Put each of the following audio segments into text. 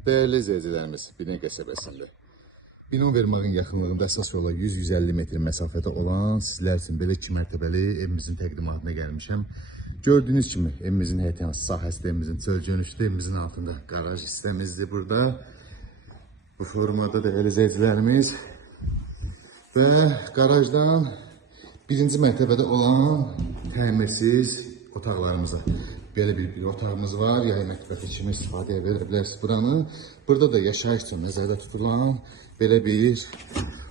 Değerli izləyicilərimiz, Binə qəsəbəsində. Bina vermağın yaxınlığında əsas yola 100-150 metr məsafədə olan sizlər üçün belə 2 mərtəbəli evimizin təqdimatına gəlmişəm. Gördüyünüz kimi evimizin həyət sahəsində, evimizin çöl dönüşdə, evimizin altında qaraj hissəmizdir burada. Bu formada değerli izləyicilərimiz və qarajdan birinci mərtəbədə olan təmirsiz otaqlarımızı. Böyle bir otağımız var. Yay mətbəxi kimi istifadəyə verə bilərsiniz buranı. Burada da yaşayış üçün nəzərdə tutulan belə bir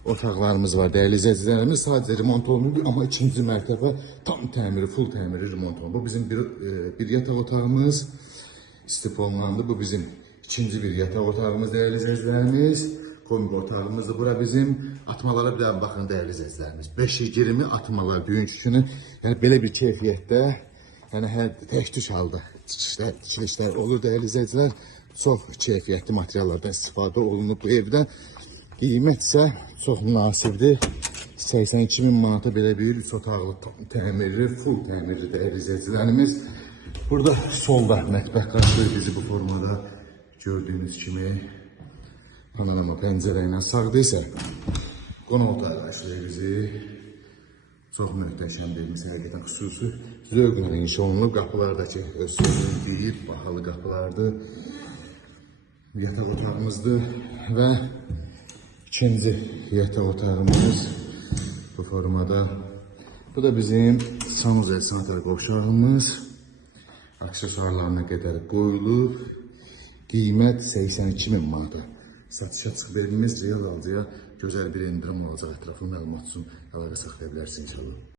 otaqlarımız var. Değerli izləyicilərimiz, sadəcə remont olunur, amma ikinci mərtəbə tam təmiri, full təmiri remont olunur. Bu bizim bir yataq otağımız istif olunandır. Bu bizim ikinci bir yataq otağımız değerli izləyicilərimiz. Kombi otağımızdır. Bura bizim atmalara bir daha bakın değerli izləyicilərimiz. 5-20 atmalar düyünç üçünü. Yəni belə bir keyfiyyətdə, yəni hər tək-tük halda tikilişlər olur değerli izləyicilər. Çox keyfiyyətli materiallardan istifadə olunub bu evdə. Qiymət isə çox münasibdir. 82.000 manata belə bir 3 otaqlı təmirli, full təmirli değerli izləyicilərimiz. Burada solda mətbəx qarşılayır bizi bu formada. Gördüyünüz kimi panorama pəncərə ilə, sağda isə qonaq otağı qarşılayır bizi. Çox möhtəşəm evimiz, həqiqətən xüsusi zövqlə inşa olunub. Qapılardakı öz sözünü deyib, bahalı qapılardır. Yataq otağımızdır və ikinci yataq otağımız bu formada. Bu da bizim sanuzel sanitar qovşağımız. Aksesuarlarına qədər qoyulub. Qiymət 82.000 manata. Satışa çıxıb evimiz real alıcıya gözəl bir indirim olacaq. Ətraflı məlumat üçün əlaqə saxlaya bilərsiniz inşallah.